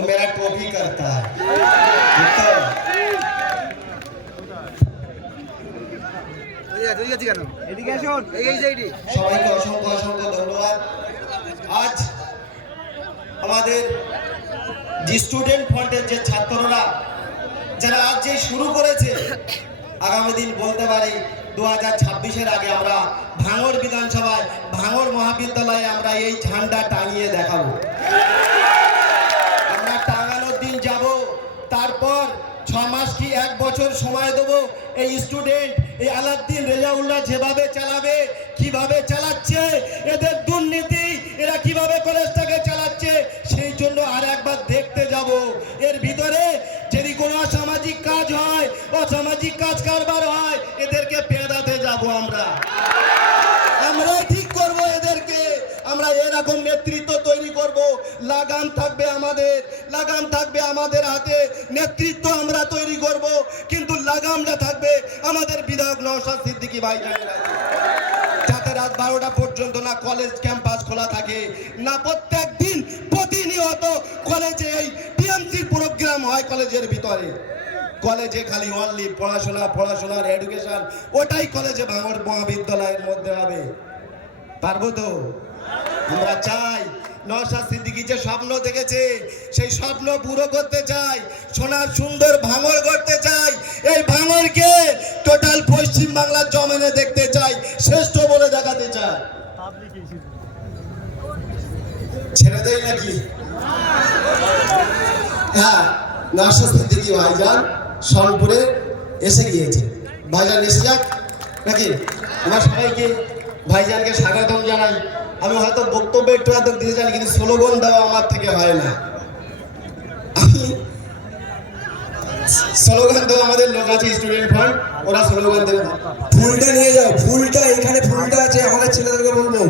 वो मेरा टोपी करता है। সবাইকে অসংখ্য অসংখ্য ধন্যবাদ। আজ আমাদের যে স্টুডেন্ট ফ্রন্টের যে ছাত্ররা যারা আজ যে শুরু করেছে, আগামী দিন বলতে পারি 2026-এর আগে আমরা ভাঙড় বিধানসভায় ভাঙড় মহাবিদ্যালয়ে আমরা এই ঝান্ডা টাঙিয়ে দেখাবো। আমরা টাঙানোর দিন যাব, তারপর 6 মাস কি 1 বছর সময় দেবো। এই স্টুডেন্ট এই আলাউদ্দিন রেজাউল্লাহ যেভাবে চালাবে, কিভাবে চালাচ্ছে, এদের দুর্নীতি, এরা কিভাবে কলেজটাকে চালাচ্ছে, সেই জন্য আর একবার দেখতে যাব। এর ভিতরে যদি কোনো অসামাজিক কাজ হয়, অসামাজিক কাজ কারবার হয়, এদেরকে পেদাতে যাব। আমরা ঠিক করব এদেরকে। আমরা এরকম নেতৃত্ব তৈরি করব। লাগাম থাকবে আমাদের, লাগাম থাকবে আমাদের হাতে। নেতৃত্ব আমরা তৈরি করব, কিন্তু লাগামটা থাকবে আমাদের বিধায়ক নওশাদ সিদ্দিকী ভাই, যাতে রাত 12টা পর্যন্ত না কলেজ ক্যাম্পাস খোলা থাকে, না প্রত্যেক দিন প্রতিনিয়ত কলেজে এই টিএমসির প্রোগ্রাম হয় কলেজের ভিতরে। কলেজে খালি অনলি পড়াশোনা, পড়াশোনার এডুকেশন, ওটাই কলেজে ভাঙড় মহাবিদ্যালয়ের মধ্যে হবে। পারবো তো? আমরা চাই নওশাদ সিদ্দিকী যে স্বপ্ন দেখেছে, সেই স্বপ্ন পুরো করতে চাই। সোনার সুন্দর ভাঙড় করতে চাই। এই ভাঙড়কে টোটাল পশ্চিম বাংলার জমিনে দেখতে চাই, শ্রেষ্ঠ বলে দেখাতে চাই। ছেড়ে দেয় নাকি? হ্যাঁ, নওশাদ সিদ্দিকী ভাইজান সোনপুরে এসে গিয়েছে। ভাইজান এসে যাক নাকি? আমার সবাইকে ভাইজানকে স্বাগতম জানাই। আমি হয়তো বক্তব্য একটু আধটু দিতে জানি, কিন্তু স্লোগান দেওয়া আমার থেকে হয় না। আমি স্লোগান দেওয়া, আমাদের লোক আছে স্টুডেন্ট ফ্রন্ট, ওরা স্লোগান দেবে। ফুলটা নিয়ে যাও, ফুলটা এখানে ফুলটা আছে, আমাদের ছেলেদেরকে বলবো।